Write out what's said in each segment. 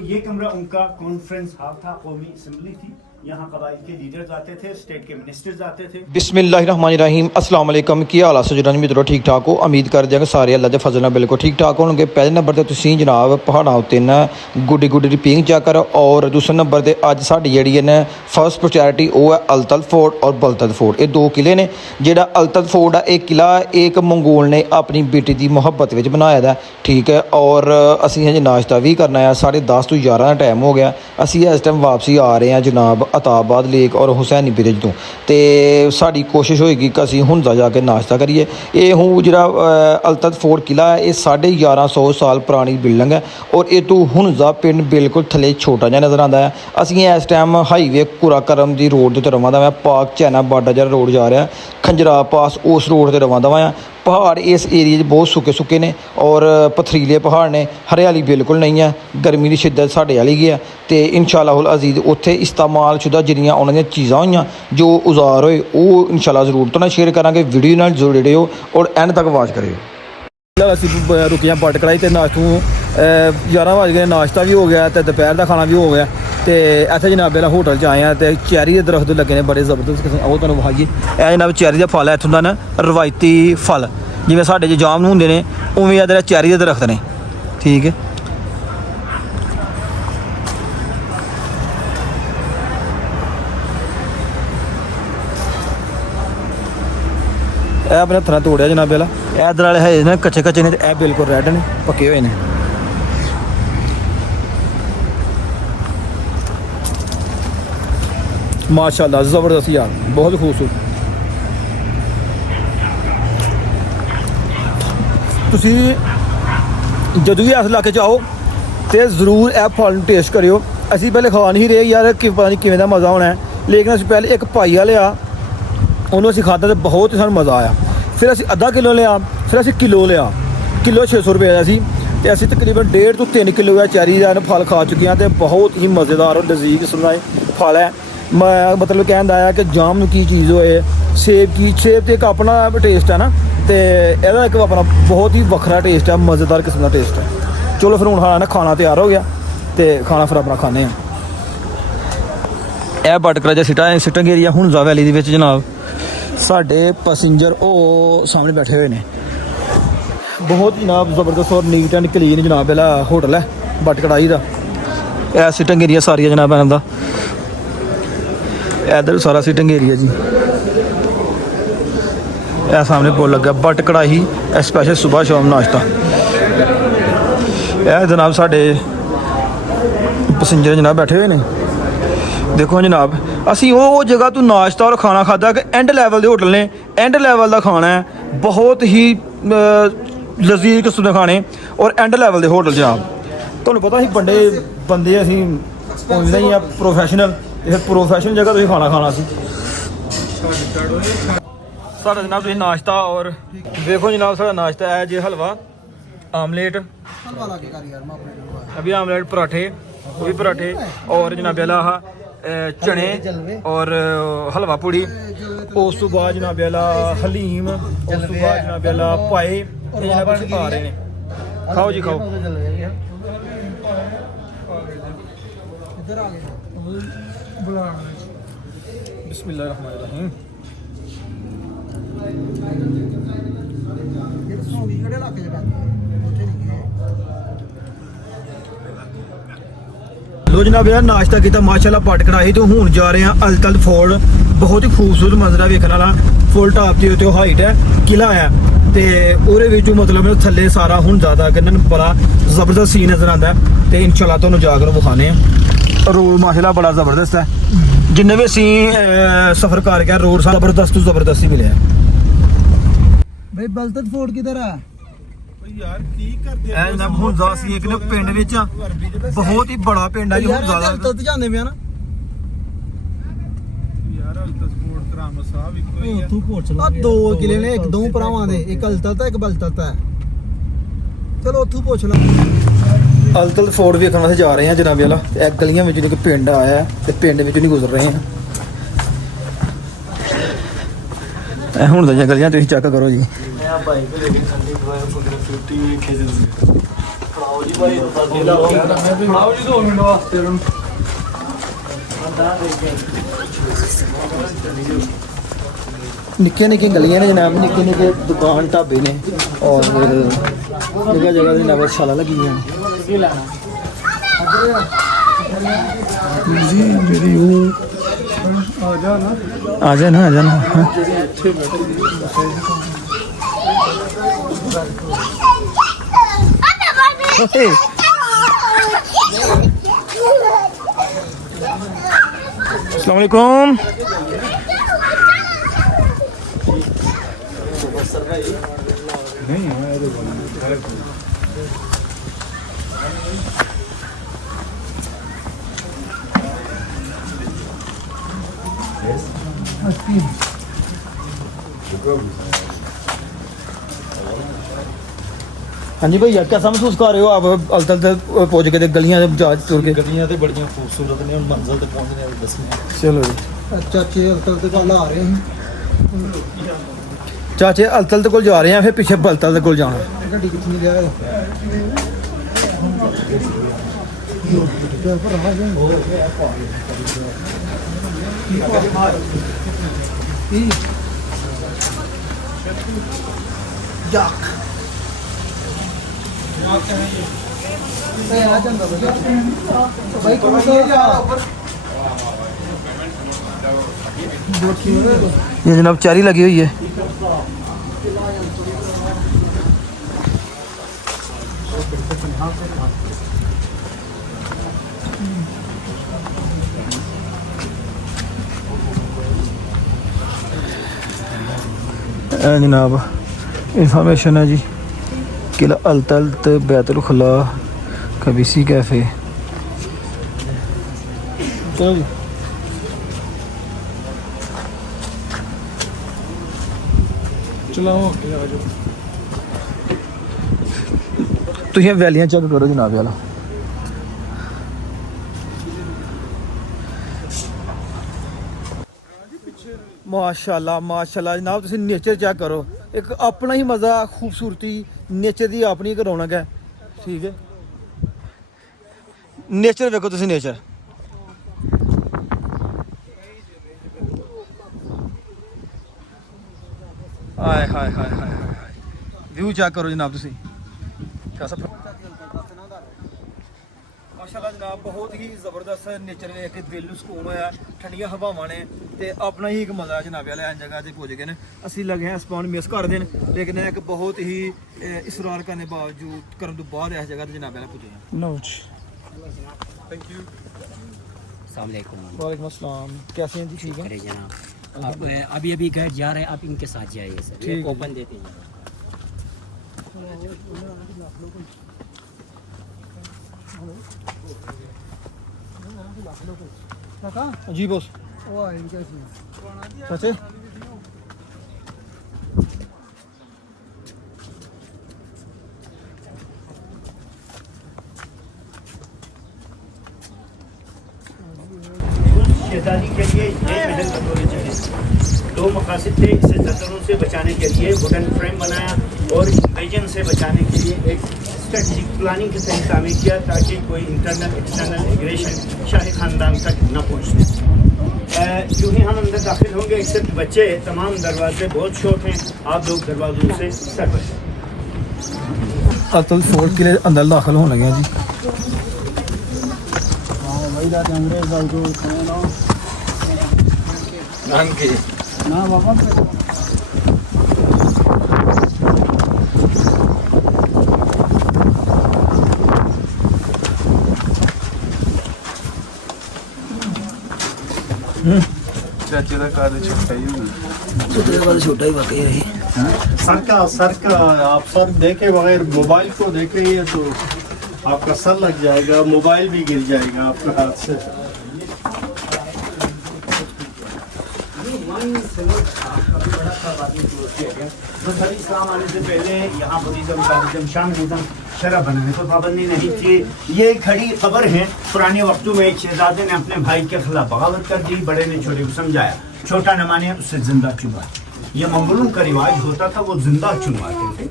ये कमरा उनका कॉन्फ्रेंस हॉल था, कौमी असम्बली थी। यहाँ कबाइल के लीडर्स आते थे, स्टेट के मिनिस्टर्स आते थे। बिस्मिल्लाहिर्रहमानिर्रहीम अस्सलाम वालेकुम। की हाल है जनाब मित्रों, ठीक ठाक हो? उम्मीद कर दिया कि सारे अल्लाह के फजल नाल बिल्कुल ठीक ठाक होंगे। पहले नंबर ते तुसीं जनाब पहाड़ां उत्ते ना गुड्डी गुड्डी दी पिंग चेक करो, और दूसरे नंबर ते अज साडी जेहड़ी है ना फर्स्ट प्रायोरिटी वो है अलतल फोर्ट और बलतल फोर्ट। ये दो किले ने। जेहड़ा अलतल फोर्ट है एक किला एक मंगोल ने अपनी बेटी की मुहब्बत विच बनाया दा, ठीक है। और असीं हजे नाश्ता भी करना है। 10:30 तो 11 का टाइम हो गया। असीं इस टाइम वापसी आ रहे हैं जनाब अताबाद लेक और हुसैनी ब्रिज तो। साड़ी कोशिश होएगी कि असीं हुंजा जाके नाश्ता करिए। ये हूँ जिहड़ा अलतल फोर्ट किला है, ये 1150 साल पुरानी बिल्डिंग है, और ये तो हुंजा पिंड बिल्कुल थले छोटा जिहा नज़र आता है। असीं इस टाइम हाईवे कुराकरम की रोड के उत्ते रवां दा। पाक चाइना बार्डर जिहड़ा रोड जा रहा है खंजरा पास, उस रोड से रवां दा वां। पहाड़ इस एरिए बहुत सुके सुके ने और पथरीले पहाड़ ने, हरियाली बिल्कुल नहीं है। गर्मी की शिद्दत साढ़े वाली गई है। तो इंशाअल्लाह अजीज उत्थे इस्तेमाल शुदा जिन्नियां उन्हां दी चीज़ां होईयां जो औजार होए वो इंशाअल्लाह ज़रूर तो ना शेयर करांगे। वीडियो नाल जरूर जुड़े हो और एंड तक वाच करियो। असीं रुके पट कढ़ाई तो नाश्तों 11 बज गए, नाश्ता भी हो गया तो दोपहर का खाना भी हो गया। तो इत्थे जनाब वाला होटल च आए हैं। तो चैरी के दरख्त लगे ने बड़े जबरदस्त किस्म, वो तुहानूं विखाइए। यह जनाब चैरी का फल है, इत्थों का ना रवायती फल, जिवें साडे च जाम होंदे ने उवें इधर चैरी के दरख्त ने, ठीक है। यह अपने हत्थों तोड़िया जनाब वाला। इधर वाले है ना कच्चे कच्चे ने, यह बिल्कुल रैड ने, पक्के हुए ने। माशाल्लाह ज़बरदस्त यार, बहुत खूबसूरत। तुसीं जदों भी इस इलाके च आओ तो जरूर यह फल टेस्ट करियो। असीं पहले खा नहीं रहे यार कि पता नहीं किवें दा मज़ा होना है, लेकिन असीं पहले एक पाईया लिया, उन्होंने असीं खादा तो बहुत ही सानूं मज़ा आया। फिर असीं अद्धा किलो लिया, फिर असीं किलो लिया। किलो 600 रुपये का सी, तो असीं तकरीबन 1.5 तो 3 किलो का चैरी का फल खा चुके हैं। तो बहुत ही मज़ेदार और लजीज किस्म का फल है। मैं मतलब कहना आया कि जाम की चीज़ होए, सेब की, सेब तो एक अपना टेस्ट है ना, तो यदा एक अपना बहुत ही वखरा टेस्ट है, मज़ेदार किस्म का टेस्ट है। चलो फिर हूँ खाना खाना तैयार हो गया, तो खाना फिर अपना खाने। यह बटकरा जा सिटिंग एरिया हुंजा वैली दे जनाब साढ़े पैसेंजर वो सामने बैठे हुए हैं। बहुत जनाब ज़बरदस्त और नीट एंड क्लीन जनाब वाला होटल है बट कढ़ाई का। यह सिटिंग एरिया सारिया जनाब इन्हां दा, इधर सारा सिटिंग एरिया जी। यह सामने बोल लगा बट कढ़ाई स्पैशल सुबह शाम नाश्ता। यह जनाब साढ़े पैसेंजर जनाब बैठे हुए हैं। देखो जनाब असी वो जगह तो नाश्ता और खाना खादा कि एंड लैवल के होटल ने, एंड लैवल का खाना है, बहुत ही लजीज किस्म के खाने और एंड लैवल के होटल जनाब। तुहानूं पता ही बड़े बंदे असीं पहुंचना ही आ प्रोफैशनल, फिर प्रोफैशनल जगह तो खाना खाना सी। साढ़ा जनाब तुसीं नाश्ता और देखो जनाब साढ़ा नाश्ता है जी हलवा आमलेट, अभी आमलेट पराठे, वो भी पराठे, और जनाब वाला चने और हलवा पूड़ी। उस तो बाद जनाब वाला हलीम, उस तो बाद जनाब वाला पाए आ रहे हैं। खाओ जी खाओ। बिस्मिल्लाहिर्रहमानिर्रहीम। लो जनाब यार नाश्ता किया माशाल्लाह पट कढ़ाई। तो हूँ जा रहे हैं अलतल फोर्ट, बहुत ही खूबसूरत मंजरा वेखने वाला। फुल टॉप के उत्ते हाइट है, किला है, तो वो मतलब थले सारा हूँ ज़्यादा कन्नै बड़ा जबरदस्त सीन नजर आता है। तो इंशाल्लाह तुहानूं जाकर विखाने रोड माशाल्लाह बड़ा जबरदस्त है। जिन्ने भी असीं सफर कर गया रोड जबरदस्त तो जबरदस्त ही मिले भाई। बलतल फोर्ट किधर है यार की करदे ए जनाब हुंजा सी एक ने पिंड विच, बहुत ही बड़ा पिंड है जी हुंजा दा। तो जाने पे ना यार अलतल फोर्ट करामा साहब इको ही है। तू पूछ ला। 2 किले ने, एक दो भरावां दे, एक अलतल ता एक बलतल ता। चलो तू पूछ ला। अलतल फोर्ट वेखण वास्ते जा रहे हैं जनाब वाला। एक गलियां विच एक पिंड आया है, ते पिंड विच नहीं गुजर रहे हैं। हुण दी गलियां तुसीं चेक करो जी। निक्के निक्के गलियां ने जनाब, निक्के निक्के दुकान ढाबे ने और जगह जगह जनाब शाला लगी हुई हैं जी। मेरी आ जाना हाँ। अस्सलाम वालेकुम। हाँ जी भैया, कैसा महसूस कर रहे हो आप अल तक पहुंच के गलियां जहाज तुर के? गलियां तो बड़ियां खूबसूरत ने, मंजिल तक पहुंचने वाली दसने। चलो जी, चाचे अलतल ते कल आ रहे हैं। चाचे अलतल ते कोल जा रहे हैं, फिर पीछे बलतल ते कोल जाना। गड्डी कितनी लिया ये जनाब चेरी लगी हुई है। जनाब इंफॉर्मेशन है जी, किला अलतल बैतुल खुला कबीसी कैफ़े। चलो जी, चलाओ तो ये वैलियाँ चेक करो जनाब वाला। माशाल्लाह माशाल्लाह जनाब, तुम नेचर चेक करो, एक अपना ही मज़ा, खूबसूरती, नेचर की अपनी एक रौनक है। ठीक है, नेचर देखो तुम, नेचर हाय हाय हाय हाय हाय, व्यू चेक करो जनाब तुम, कैसा माशाल्लाह जनाब, बहुत ही ज़बरदस्त नेचर ने, एक दिल नूं सुकून होया, ठंडियां हवावां ने ते अपना ही एक मज़ा है जनाब वाला। इन जगह से पुज गए हैं, असीं लगे हैं स्पॉन मिस कर देन, लेकिन एक बहुत ही इसरार करने बावजूद करने तो बाद इस जगह जनाब वाला पुजे हैं। No thank you. अस्सलाम वालेकुम। वालेकुम अस्सलाम, कैसे हैं जी? ठीक है अरे जनाब, आप अभी गाइड जा रहे हैं, आप इनके साथ जाइए सर, ठीक है। ओपन देते हैं। जी बॉस। चाचे शहजादी के लिए ये महल बनवाने चले। दो मकासद थे, इसे तत्तरों से बचाने के लिए वुडन फ्रेम बनाया और इन्वेजन से बचाने के लिए एक स्ट्रेटजिक प्लानिंग के तहत तामीर किया, ताकि कोई इंटरनल एक्सटर्नल एग्रेशन शाही खानदान तक न पहुँच सके। यूँ ही हम अंदर दाखिल होंगे, एक्सेप्ट बच्चे, तमाम दरवाजे बहुत शॉर्ट हैं, आप लोग दरवाजों से सर पर। अतल फोर्ट के लिए अंदर दाखिल होने लगे हैं जी। चाचे का काद छोटा ही छोटा ही वाकई है। सर का आप सर देखे बगैर मोबाइल को देखेंगे तो आपका सर लग जाएगा, मोबाइल भी गिर जाएगा आपके हाथ से। इस्लाम आने से पहले यहाँ बुद्धिज़्म शामिलिज़्म शराब बनाने को पाबंदी नहीं थी। ये खड़ी खबर है, पुराने वक्तों में एक शहजादे ने अपने भाई के खिलाफ बगावत कर दी, बड़े ने छोटे को समझाया, छोटा न माने उससे जिंदा चुना। ये मंगलों का रिवाज होता था, वो जिंदा चुनवाते थे।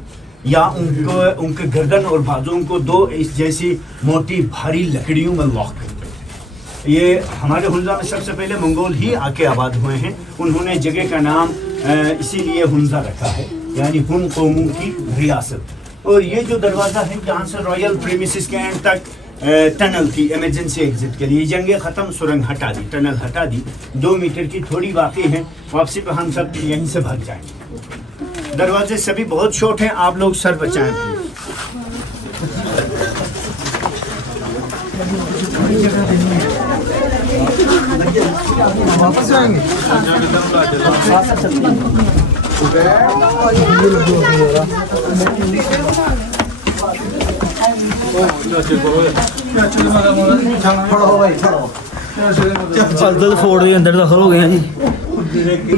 या उनको उनके गर्दन और बाजुओं को दो इस जैसी मोटी भारी लकड़ियों में लॉक करते थे। ये हमारे हुंजा में सबसे पहले मंगोल ही आके आबाद हुए हैं। उन्होंने जगह का नाम इसीलिए हुंजा रखा है, यानी हुन कौमों की रियासत। और ये जो दरवाज़ा है यहाँ से रॉयल प्रीमिसेस के एंड तक टनल थी इमरजेंसी एग्जिट के लिए। जंगे ख़त्म, सुरंग हटा दी, टनल हटा दी। 2 मीटर की थोड़ी बाकी है, वापसी पे हम सब यहीं से भाग जाएंगे। दरवाजे सभी बहुत शॉर्ट हैं, आप लोग सर बचाएं प्लीज। वापस जाएंगे। चलते फोड़ के अंदर दाखिल हो गए हैं जी।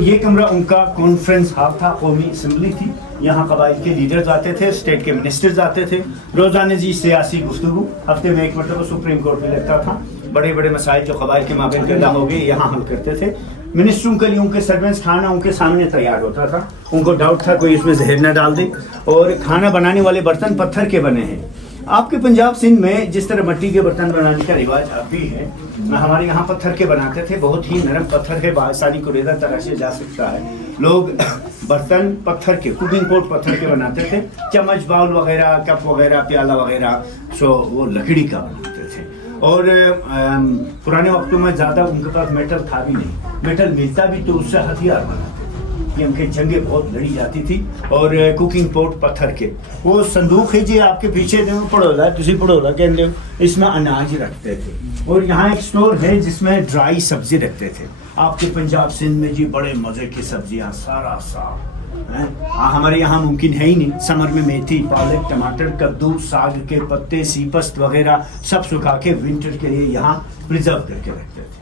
ये कमरा उनका कॉन्फ्रेंस हॉल था, कौमी असम्बली थी। यहाँ कबाइल के लीडर्स आते थे, स्टेट के मिनिस्टर्स आते थे। रोजाना जी सियासी गुफ्तगू, हफ्ते में एक मरतबा सुप्रीम कोर्ट में लगता था। बड़े बड़े मसाइल जो कबाइल के माबेन पैदा हो गए यहाँ हल करते थे। मिनिस्टरों के लिए उनके सर्वेंट्स खाना उनके सामने तैयार होता था। उनको डाउट था कोई इसमें जहर न डाल दे। और खाना बनाने वाले बर्तन पत्थर के बने हैं। आपके पंजाब सिंध में जिस तरह मिट्टी के बर्तन बनाने का रिवाज अब भी है, हमारे यहाँ पत्थर के बनाते थे। बहुत ही नरम पत्थर है, बासानी को रेदा तराशे जा सकता है। लोग बर्तन पत्थर के, कुकिंग पोट पत्थर के बनाते थे। चम्मच, बाउल वगैरह, कप वगैरह, प्याला वगैरह सो वो लकड़ी का बनाते थे। और पुराने वक्तों में ज़्यादा उनके पास मेटल था भी नहीं। मेटल मिलता भी तो उससे हथियार बनाते थे। उनके जंगें बहुत लड़ी जाती थी। और कुकिंग पोट पत्थर के, वो संदूक है जी आपके पीछे पड़ोला, तुसी पड़ोला कहते हो, इसमें अनाज रखते थे। और यहाँ एक स्टोर है जिसमें ड्राई सब्जी रखते थे। आपके पंजाब सिंध में जी बड़े मजे की सब्जियाँ, सारा साग हैं। हमारे यहाँ मुमकिन है ही नहीं। समर में मेथी, पालक, टमाटर, कद्दू, साग के पत्ते, सीपस्त वगैरह सब सुखा के विंटर के लिए यहाँ प्रिजर्व करके रखते थे।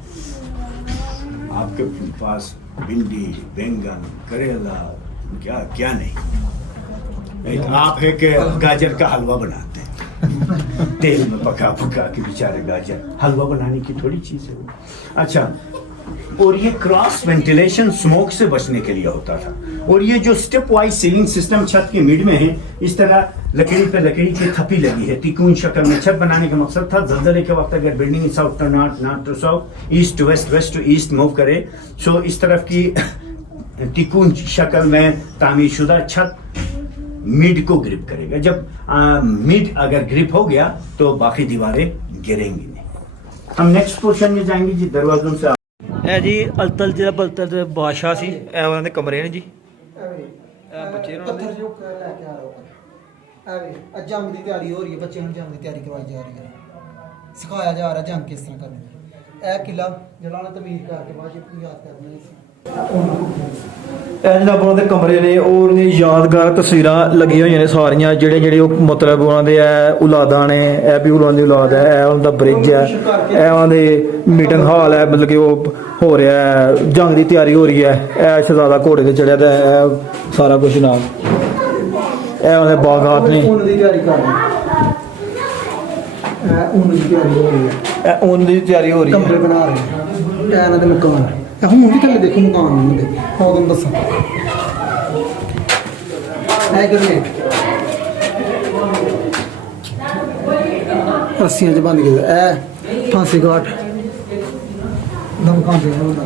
आपके पास भिंडी, बैंगन, करेला, क्या क्या नहीं। एक आप है कि गाजर का हलवा बनाते हैं तेल में पका पका के, बेचारे गाजर हलवा बनाने की थोड़ी चीज है वो। अच्छा, और ये क्रॉस वेंटिलेशन स्मोक से बचने के लिए होता था। और ये जो स्टेप वाइज सीलिंग सिस्टम छत के मिड में है, इस तरह लकड़ी पे लकड़ी की थपी लगी है तिकोन शक्ल में। छत बनाने का मकसद था जल्जले के वक्त अगर building south to north, north to south, east to west, west to east move करे, सो इस तरफ की तिकोन शक्ल में तामीर शुदा छत मिड को ग्रिप करेगा। जब मिड अगर ग्रिप हो गया तो बाकी दीवारें गिरेंगी नहीं। हम नेक्स्ट पोर्शन में जाएंगे जी, दरवाजों से। है जी अल्तल जिला बलतल ਦੇ ਬਾਦਸ਼ਾਹ ਸੀ। ਇਹ ਉਹਨਾਂ ਦੇ ਕਮਰੇ ਨੇ ਜੀ। ਇਹ ਬੱਚੇ ਉਹਨਾਂ ਦੇ जो लेके आ रहा है अभी जंग की तैयारी हो रही है, बच्चे जंग की तैयारी करवाई जा रही है, सिखाया जा रहा है जंग किस तरह करनी है। यह किला जड़ा तमीर करके बाद याद करनी है। ਇਹ ਜਨਾਬ ਉਹਨਾਂ ਦੇ ਕਮਰੇ ਨੇ। ਔਰ ਨੇ ਯਾਦਗਾਰ ਤਸਵੀਰਾਂ ਲੱਗੀਆਂ ਹੋਈਆਂ ਨੇ ਸਾਰੀਆਂ, ਜਿਹੜੇ ਉਹ ਮਤਲਬ ਉਹਨਾਂ ਦੇ ਇਹ ਔਲਾਦਾਂ ਨੇ। ਇਹ ਵੀ ਉਹਨਾਂ ਦੀ ਔਲਾਦ ਹੈ। ਇਹ ਉਹਨਾਂ ਦਾ ਬ੍ਰਿਜ ਹੈ। ਇਹ ਉਹਨਾਂ ਦੇ ਮੀਟਿੰਗ ਹਾਲ ਹੈ, ਮਤਲਬ ਕਿ ਉਹ ਹੋ ਰਿਹਾ ਹੈ, ਜੰਗ ਦੀ ਤਿਆਰੀ ਹੋ ਰਹੀ ਹੈ। ਇਹ ਸ਼ਹਜ਼ਾਦਾ ਘੋੜੇ ਤੇ ਚੜਿਆ ਤਾਂ ਇਹ ਸਾਰਾ ਕੁਝ ਨਾਲ। ਇਹ ਉਹਨਾਂ ਦੇ ਬਾਗਾਤ ਨੇ। ऊन की तैयारी कर रहे हैं, ऊन की तैयारी हो रही है, ਇਹ ऊन ਦੀ ਤਿਆਰੀ ਹੋ ਰਹੀ ਹੈ। कमरे बना रहे हैं। ਇਹ ਇਹਨਾਂ ਦੇ ਮਕਾਨ ਹੁਣ ਵੀ ਥੱਲੇ ਦੇਖੋ ਮਕਾਨ ਉਹਨਾਂ ਦੇ, ਉਹ ਤੁਹਾਨੂੰ ਦੱਸਾਂ। ਇਹ ਕਿਹੜੇ ਰੱਸੀਆਂ 'ਚ ਬੰਦ ਗਏ। ਇਹ ਫਾਂਸੀ ਘਾਟ ਦਾ ਮਕਾਨ ਤੇ ਹੁੰਦਾ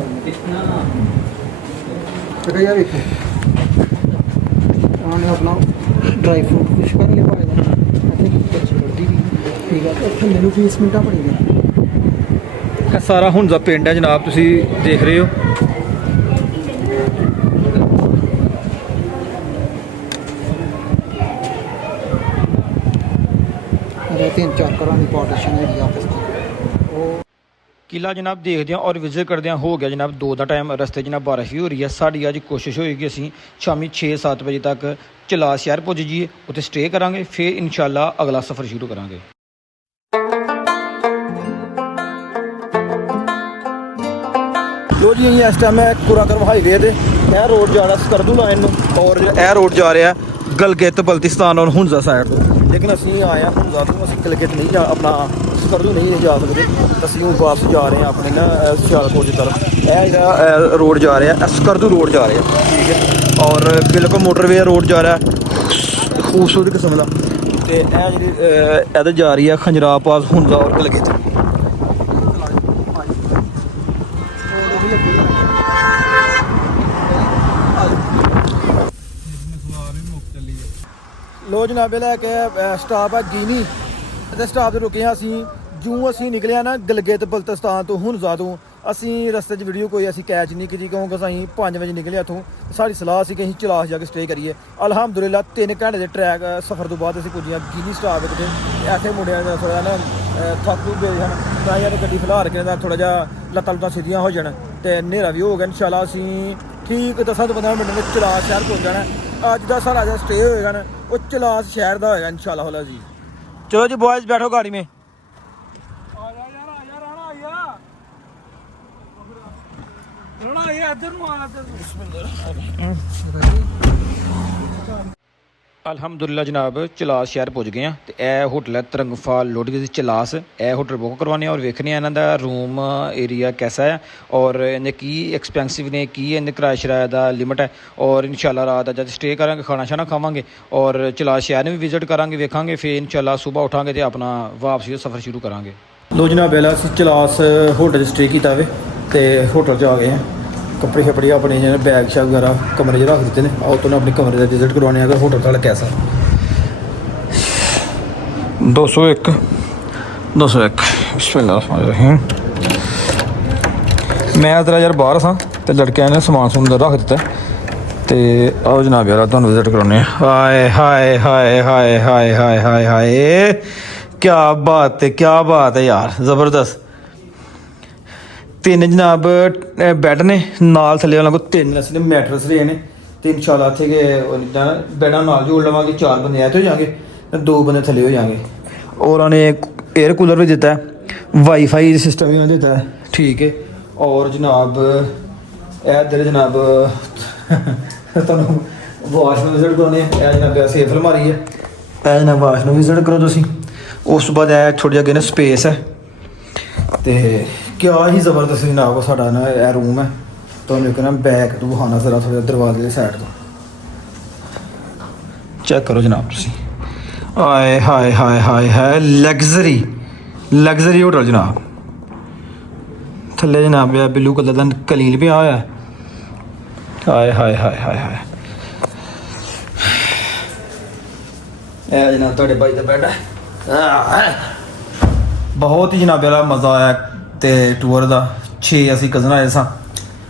ਤੇ ਯਾਰ ਵੇਖੋ ਉਹਨੇ ਆਪਣਾ ਡਰਾਈ ਫਰੂਟ ਕੁਛ ਕਰ ਲਿਆ ਪਾਇਆ ਦਾ। ਇੱਥੇ ਬੱਚੀ ਪੜਦੀ ਵੀ ਠੀਕ ਹੈ। ਇੱਥੇ ਮੈਨੂੰ 20 ਮਿੰਟਾਂ ਪੜੇਗਾ। ਇਹ ਸਾਰਾ ਹੁਣ ਦਾ ਪਿੰਡ ਹੈ ਜਨਾਬ, ਤੁਸੀਂ ਦੇਖ ਰਹੇ ਹੋ। तीन चार घरों की पार्टीशन है आपस में। ਕਿਲਾ ਜਨਾਬ ਦੇਖਦੇ ਹਾਂ ਔਰ ਵਿਜ਼ਿਟ ਕਰਦੇ ਹਾਂ। ਹੋ ਗਿਆ ਜਨਾਬ 2 ਦਾ ਟਾਈਮ, ਰਸਤੇ ਜਨਾਬ ਬਾਰਿਸ਼ ਵੀ ਹੋ ਰਹੀ ਹੈ। ਸਾਡੀ ਅੱਜ ਕੋਸ਼ਿਸ਼ ਹੋਏਗੀ ਅਸੀਂ ਸ਼ਾਮੀ 6-7 ਵਜੇ ਤੱਕ ਚਲਾ ਸ਼ਹਿਰ ਪੁੱਜ ਜਾਈਏ, ਉੱਥੇ ਸਟੇ ਕਰਾਂਗੇ, ਫਿਰ ਇਨਸ਼ਾਅੱਲਾ ਅਗਲਾ ਸਫ਼ਰ ਸ਼ੁਰੂ ਕਰਾਂਗੇ। ਲੋ ਜੀ ਇਸ ਟਾਈਮ ਹੈ ਕੁਰਾਕਰਮ ਹਾਈਵੇ ਤੇ। ਇਹ ਰੋਡ ਜਾ ਰਿਹਾ ਸਕਰਦੂ ਲਾਈਨ ਨੂੰ, ਔਰ ਇਹ ਰੋਡ ਜਾ ਰਿਹਾ ਗਲਗਿਤ ਬਲਤਿਸਤਾਨ ਔਰ ਹੁਨਜ਼ਾ ਸਾਈਡ ਤੋਂ। ਲੇਕਿਨ ਅਸੀਂ ਆਏ ਹਾਂ ਹੁਨਜ਼ਾ ਤੋਂ, ਅਸੀਂ ਗਲਗਿਤ ਨਹੀਂ ਜਾ, ਆਪਣਾ ਸਕਰਦੂ ਨਹੀਂ ਜਾ ਸਕਦੇ। ਅਸੀਂ ਉਹ ਵਾਪਸ ਜਾ ਰਹੇ ਹਾਂ ਆਪਣੇ ਨਾ ਸਿਆਲਕੋਟ ਦੀ ਤਰਫ। ਇਹ ਜਿਹੜਾ ਰੋਡ ਜਾ ਰਿਹਾ ਸਕਰਦੂ ਰੋਡ ਜਾ ਰਿਹਾ, ਠੀਕ ਹੈ। ਔਰ ਬਿਲਕੁਲ ਮੋਟਰਵੇ ਰੋਡ ਜਾ ਰਿਹਾ ਖੂਬਸੂਰਤ ਕਿਸਮ ਦਾ। ਤੇ ਇਹ ਜਿਹੜੀ ਇਹਦੇ ਜਾ ਰਹੀ ਆ ਖੰਜਰਾ ਪਾਸ ਹੁੰਦਾ ਔਰ ਗਲਗੇ ਤੇ ਲੋ ਜਨਾਬੇ ਲੈ ਕੇ ਸਟਾਪ ਹੈ ਗੀਨੀ ਤੇ ਸਟਾਪ ਤੇ ਰੁਕੇ ਹਾਂ ਅਸੀਂ। ਜੂੰ ਅਸੀਂ ਨਿਕਲਿਆ ਨਾ ਗਲਗਿਤ ਬਲਤਿਸਤਾਨ ਤੋਂ ਹੁਣ ਤੋਂ ਅਸੀਂ ਰਸਤੇ 'ਚ ਵੀਡੀਓ ਕੋਈ ਅਸੀਂ ਕੈਚ ਨਹੀਂ ਕੀਤੀ ਕਿਉਂਕਿ ਅਸੀਂ 5 ਵਜੇ ਨਿਕਲੇ ਇੱਥੋਂ। ਸਾਡੀ ਸਲਾਹ ਸੀ ਕਿ ਅਸੀਂ ਚਲਾਸ ਜਾ ਕੇ ਸਟੇ ਕਰੀਏ। ਅਲਹਮਦੁਲਿਲਾ 3 ਘੰਟੇ ਦੇ ਟਰੈਕ ਸਫ਼ਰ ਤੋਂ ਬਾਅਦ ਅਸੀਂ ਪੁੱਜੀਆਂ ਗੀਨੀ ਸਟਾਪ ਵਿੱਚ। ਐਸੇ ਮੁੰਡਿਆਂ ਦਾ ਥੋੜ੍ਹਾ ਨਾ ਥੱਕ ਗਏ ਹਨ ਤਾਂ ਯਾਰ ਗੱਡੀ ਫਿਲਹਾਲ ਕੇ ਦਾ ਥੋੜ੍ਹਾ ਜਿਹਾ ਲੱਤਾਂ ਸਿੱਧੀਆਂ ਹੋ ਜਾਣ ਤੇ ਹਨੇਰਾ ਵੀ ਹੋ ਗਿਆ। ਇੰਸ਼ਾਅੱਲਾ ਅਸੀਂ ਠੀਕ 10 ਤੋਂ 15 ਮਿੰਟ ਵਿੱਚ ਚਲਾਸ ਸ਼ਹਿਰ ਪਹੁੰਚ ਜਾਣਾ। ਅੱਜ ਦਾ ਸਾਡਾ ਜਿਹੜਾ ਸਟੇ ਹੋਏਗਾ ਨਾ ਉਹ ਚਲਾਸ ਸ਼ਹਿਰ ਦਾ ਹੋਏਗਾ इंशाल्लाह होला जी। चलो जी बॉयज बैठो गाड़ी में। ਅਲਹਮਦੁਲਿਲਾ ਜਨਾਬ ਚਲਾਸ ਸ਼ਹਿਰ ਪੁੱਜ ਗਏ ਆ ਤੇ ਇਹ ਹੋਟਲ ਹੈ ਤਿਰੰਗਫਾ ਲੋਡੀ ਦੀ ਚਲਾਸ। ਇਹ ਹੋਟਲ ਬੁੱਕ ਕਰਵਾਉਣੇ ਔਰ ਵੇਖਣੇ ਆ ਇਹਨਾਂ ਦਾ ਰੂਮ ਏਰੀਆ ਕੈਸਾ ਹੈ ਔਰ ਇਹਨੇ ਕੀ ਐਕਸਪੈਂਸਿਵ ਨੇ, ਕੀ ਇਹਨੇ ਕਿਰਾਇਆ ਸ਼ਰਾਇਆ ਦਾ ਲਿਮਟ ਹੈ। ਔਰ ਇਨਸ਼ਾਅੱਲਾ ਰਾਤ ਦਾ ਜਦ ਸਟੇ ਕਰਾਂਗੇ ਖਾਣਾ ਸ਼ਾਣਾ ਖਾਵਾਂਗੇ ਔਰ ਚਲਾਸ ਸ਼ਹਿਰ ਨੂੰ ਵੀ ਵਿਜ਼ਿਟ ਕਰਾਂਗੇ ਵੇਖਾਂਗੇ। ਫਿਰ ਇਨਸ਼ਾਅੱਲਾ ਸਵੇਰ ਉਠਾਂਗੇ ਤੇ ਆਪਣਾ ਵਾਪਸੀ ਦਾ ਸਫ਼ਰ ਸ਼ੁਰੂ ਕਰਾਂਗੇ। ਲੋ ਜਨਾਬ ਪਹਿਲਾਂ ਅਸੀਂ ਚਲਾਸ ਹੋਟਲ 'ਚ ਸਟੇ ਕੀਤਾ ਵੇ ਤੇ ਹੋਟਲ 'ਚ ਆ ਗਏ ਆ। ਕੱਪੜੇ ਛਪੜੇ ਆਪਣੇ ਜਿਹਨੇ बैग शैग वगैरह कमरे 'ਚ ਰੱਖ ਦਿੱਤੇ ਨੇ। ਆਓ ਤੁਹਾਨੂੰ ਆਪਣੇ ਕਮਰੇ ਦਾ ਵਿਜ਼ਿਟ ਕਰਵਾਉਣੇ ਆ ਕਿ ਹੋਟਲ ਤੁਹਾਡਾ ਕੈਸਾ। 201 ਬਿਸਮਿल्लाह। ਮੈਂ ਤੇਰਾ ਯਾਰ ਬਾਹਰ ਸਾਂ ਤੇ ਲੜਕਿਆਂ ਨੇ ਸਮਾਨ ਸਮੂਨ ਰੱਖ ਦਿੱਤਾ ਤੇ ਆਓ ਜਨਾਬ ਯਾਰ ਤੁਹਾਨੂੰ ਵਿਜ਼ਿਟ ਕਰਾਉਣੇ ਆ। ਹਾਏ ਹਾਏ ਹਾਏ ਹਾਏ ਹਾਏ ਹਾਏ ਹਾਏ ਹਾਏ ਕਿਆ ਬਾਤ ਹੈ ਯਾਰ ਜ਼ਬਰਦਸਤ। 3 ਜਨਾਬ ਬੈੱਡ ਨੇ ਨਾਲ ਥੱਲੇ ਵਾਲਾ ਕੋ 3 ਅਸੀਂ ਨੇ ਮੈਟਰਸ ਰਹੇ ਨੇ ਤੇ ਇਨਸ਼ਾਅੱਲਾ ਇੱਥੇ ਕਿ ਬੈੱਡਾਂ ਨਾਲ ਜੋੜ ਲਵਾਂਗੇ। 4 ਬੰਦੇ ਇੱਥੇ ਹੋ ਜਾਣਗੇ ਤੇ 2 ਬੰਦੇ ਥੱਲੇ ਹੋ ਜਾਣਗੇ। ਔਰ ਉਹਨੇ 에ਅਰ ਕੂਲਰ ਵੀ ਦਿੱਤਾ ਹੈ, ਵਾਈਫਾਈ ਸਿਸਟਮ ਵੀ ਉਹਨੇ ਦਿੱਤਾ ਹੈ ਠੀਕ ਹੈ। ਔਰ ਜਨਾਬ ਇੱਧਰ ਜਨਾਬ ਤੁਹਾਨੂੰ ਵਾਸ਼ ਨੂੰ ਵਿਜ਼ਿਟ ਕਰਾਉਣੇ। ਇਹ ਜਨਾਬ ਸੇਫ ਅਲਮਾਰੀ ਹੈ। ਇਹ ਜਨਾਬ ਵਾਸ਼ ਨੂੰ ਵਿਜ਼ਿਟ ਕਰੋ ਤੁਸੀਂ। ਉਸ ਤੋਂ ਬਾਅਦ ਇਹ ਥੋੜ੍ਹੀ ਜਿਹੀ ਅੱਗੇ ਨਾ ਸਪੇਸ ਹੈ ਤੇ ਕਿਆ ਹੀ ਜ਼ਬਰਦਸਤ ਜਨਾਬ ਸਾਡਾ ਨਾ ਇਹ ਰੂਮ ਹੈ। ਤੁਹਾਨੂੰ ਇੱਕ ਨਾ ਬੈਕ ਤੋਂ ਵਿਖਾਉਣਾ ਜ਼ਰਾ ਥੋੜ੍ਹਾ ਦਰਵਾਜ਼ੇ ਦੀ ਸਾਈਡ ਤੋਂ ਚੈੱਕ ਕਰੋ ਜਨਾਬ ਤੁਸੀਂ। ਆਏ ਹਾਏ ਹਾਏ ਹਾਏ ਹਾਏ ਲਗਜ਼ਰੀ ਹੋਟਲ ਜਨਾਬ। ਥੱਲੇ ਜਨਾਬ ਇਹ ਬਲੂ ਕਲਰ ਦਾ ਕਲੀਨ ਪਿਆ ਹੋਇਆ। ਆਏ ਹਾਏ ਹਾਏ ਹਾਏ ਹਾਏ ਇਹ ਜਨਾਬ ਤੁਹਾਡੇ ਭਾਈ ਦਾ ਬੈੱਡ ਹੈ। ਬਹੁਤ ਹੀ ਜਨਾਬ ਵਾਲਾ ਮਜ਼ਾ ਆਇਆ ਤੇ ਟੂਰ ਦਾ। 6 ਅਸੀਂ ਕਜ਼ਨ ਆਏ ਸਾਂ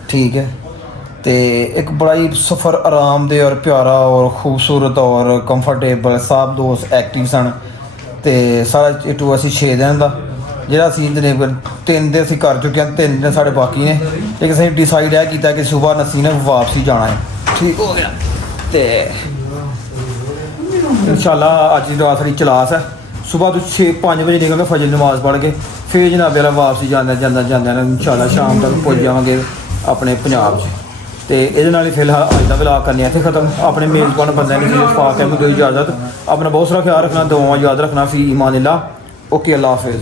ਠੀਕ ਹੈ ਤੇ ਇੱਕ ਬੜਾ ਹੀ ਸਫ਼ਰ ਆਰਾਮਦੇਹ ਔਰ ਪਿਆਰਾ ਔਰ ਖੂਬਸੂਰਤ ਔਰ ਕੰਫਰਟੇਬਲ ਸਭ ਦੋਸਤ ਐਕਟਿਵ ਸਨ ਤੇ ਸਾਰਾ ਇਹ ਟੂਰ ਅਸੀਂ 6 ਦਿਨ ਦਾ ਜਿਹੜਾ ਅਸੀਂ ਤਕਰੀਬਨ 3 ਦਿਨ ਅਸੀਂ ਕਰ ਚੁੱਕੇ ਹਾਂ। 3 ਦਿਨ ਸਾਡੇ ਬਾਕੀ ਨੇ ਲੇਕਿਨ ਅਸੀਂ ਡਿਸਾਈਡ ਇਹ ਕੀਤਾ ਕਿ ਸਵੇਰ ਅਸੀਂ ਨੇ ਵਾਪਸੀ ਜਾਣਾ ਹੈ। ਠੀਕ ਹੋ ਗਿਆ ਤੇ ਇਨਸ਼ਾਅੱਲਾ ਅੱਜ ਦੀ ਰਾਤ ਸਾਡੀ ਚਲਾਸ ਹੈ। ਸੁਬਾਹ ਤੋਂ 5 ਵਜੇ ਨਿਕਲਾਂਗੇ ਫਜਰ ਨਮਾਜ਼ ਪੜ੍ਹ ਕੇ ਫਿਰ ਜਨਾਬ ਵਾਲਾ ਵਾਪਸੀ ਜਾਂਦਿਆਂ ਇਨਸ਼ਾਅੱਲਾ ਸ਼ਾਮ ਤੱਕ ਪਹੁੰਚ ਜਾਵਾਂਗੇ ਆਪਣੇ ਪੰਜਾਬ 'ਚ। ਤੇ ਇਹਦੇ ਨਾਲ ਹੀ ਫਿਲਹਾਲ ਅੱਜ ਦਾ ਵਲੌਗ ਕਰਨੇ ਇੱਥੇ ਖਤਮ। ਆਪਣੇ ਮੇਜ਼ਬਾਨ ਬੰਦਿਆਂ ਨੇ ਜੀ ਪਾ ਕੇ ਮੈਨੂੰ ਇਜਾਜ਼ਤ। ਆਪਣਾ ਬਹੁਤ ਸਾਰਾ ਖਿਆਲ ਰੱਖਣਾ, ਦੁਆਵਾਂ ਯਾਦ ਰੱਖਣਾ। ਫੀ ਈਮਾਨ ਅੱਲਾ। ਓਕੇ, ਅੱਲਾ ਹਾਫਿਜ਼।